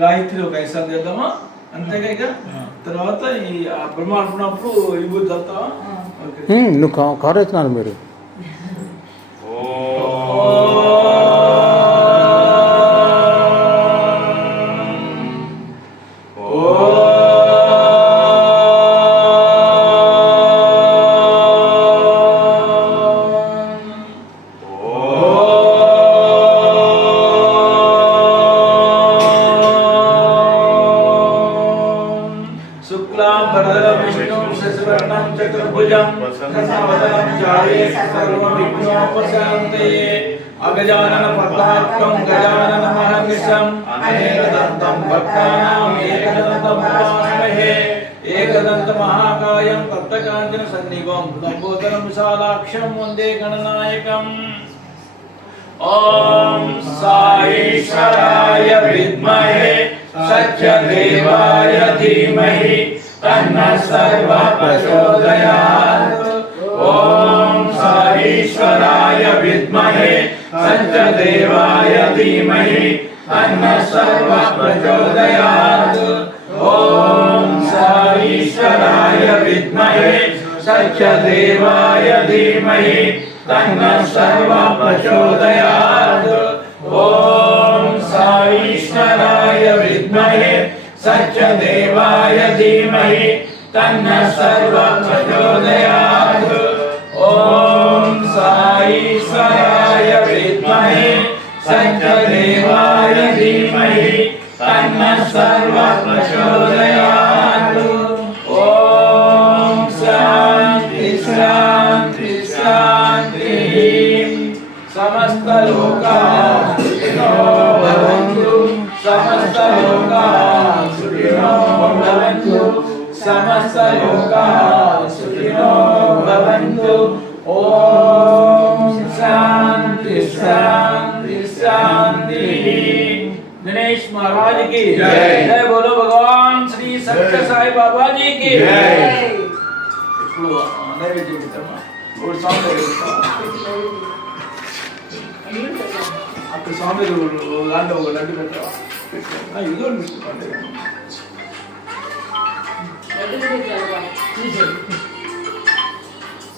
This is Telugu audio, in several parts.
గాయత్రి ఒక ఐదు సార్లు చేద్దామా? అంతేగా ఇక? తర్వాత ఈ బ్రహ్మ అనుకున్నప్పుడు ఈ చదువుతావా నువ్వు కారు వచ్చినారు మీరు. ఓ. कर्णं चतुर्भुजं दशावतारं चारे सर्वविघ्नोपशान्ते। अगजाननपदार्थं गजाननमहर्निशम् अनेकदन्तं भक्तानाम् एकदन्तं महाकायं एकदन्तमहाकायं तप्तकाञ्चनसन्निभं लम्बोदरं विशालाक्षं वंदे गणनायकम्। ॐ साईश्वराय विद्महे, सत्यदेवाय न सर्वप्रचोदयात् ॐ साईश्वराय विद्महे सञ्चदेवाय धीमहि तन्न सर्वप्रचोदयात् ॐ साईश्वराय विद्महे सत्यदेवाय धीमहि तन्न सर्वप्रचोदयात् ॐ साईश्वराय विद्महे सत्यदेवाय धीमहि తన్న సర్వ ప్రచోదయాత్ ఓం సాయి స్వరాయ విద్మహే సత్యదేవాయ ధీమహి తన్న సర్వ ప్రచోదయాత్ ఓం శాంతి శాంతి శాంతి సమస్త లోకా సుఖినో భవంతు సమస్త లోకా సుఖినో భవంతు लोकाः सुखिनो भवन्तु ॐ शान्ति शान्ति शान्ति गणेश महाराज की जय। जय बोलो भगवान श्री सत्य साई बाबा जी की जय। ఇప్పుడు నైవేద్యం పెట్టమ్మా ఒక సాంగ్ అక్కడ స్వామి దాంట్లో ఒక లడ్డు పెట్టావా పెట్టావా? ఇదిగో తీసుకోండి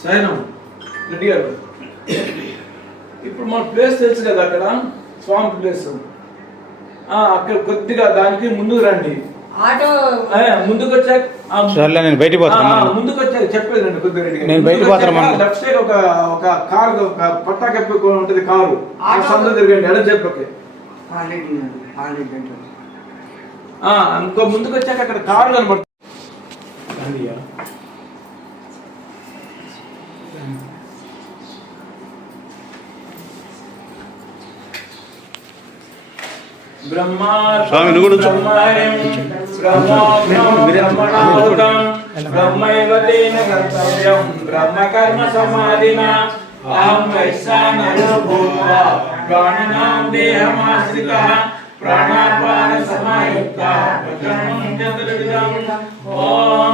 సైనం రెడ్డి గారు ఇప్పుడు మన ప్లేస్ తెలుసు కదా అక్కడ? స్వామి ప్లేస్ ఆ, అక్కడ కొద్దిగా దానికి ముందుకు రండి. ఆటో. ముందుకు వచ్చాక ఆ, సర్లే నేను బయటికి ఆ, పోతాను ఆ, ముందుకు వచ్చాక చెప్పేది రండి కొద్దిగా రెడ్డి. నేను బయటికి ముందుకు పోతాను వచ్చాక అమ్మా. లెఫ్ట్ సైడ్ ఒక ఒక కారు ఒక పట్టా కప్పి ఉంటుంది కారు. ఆ ఆటో. సందు తిరగండి ఎడ చెప్పకే ఇంకో ముందుకు వచ్చాక అక్కడ కారు కనబడుతుంది. తేన కర్తవ్యం బ్రహ్మ కర్మ సమాధిన అహం వైశ్వానరో భూత్వా ప్రాణినాం దేహమాశ్రితః ప్రాణాపాన సమాయుక్త ప్రకరణం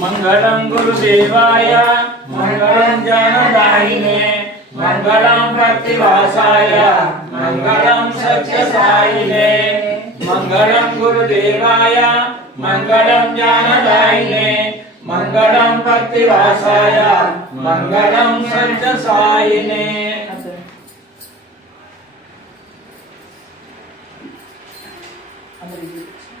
मंगलम गुरुदेवाय मंगलम जनदायिने मंगलम प्रतिवासाय मंगलम सत्यसायिने मंगलम गुरुदेवाय मंगलम जनदायिने मंगलम प्रतिवासाय मंगलम सत्यसायिने Thank.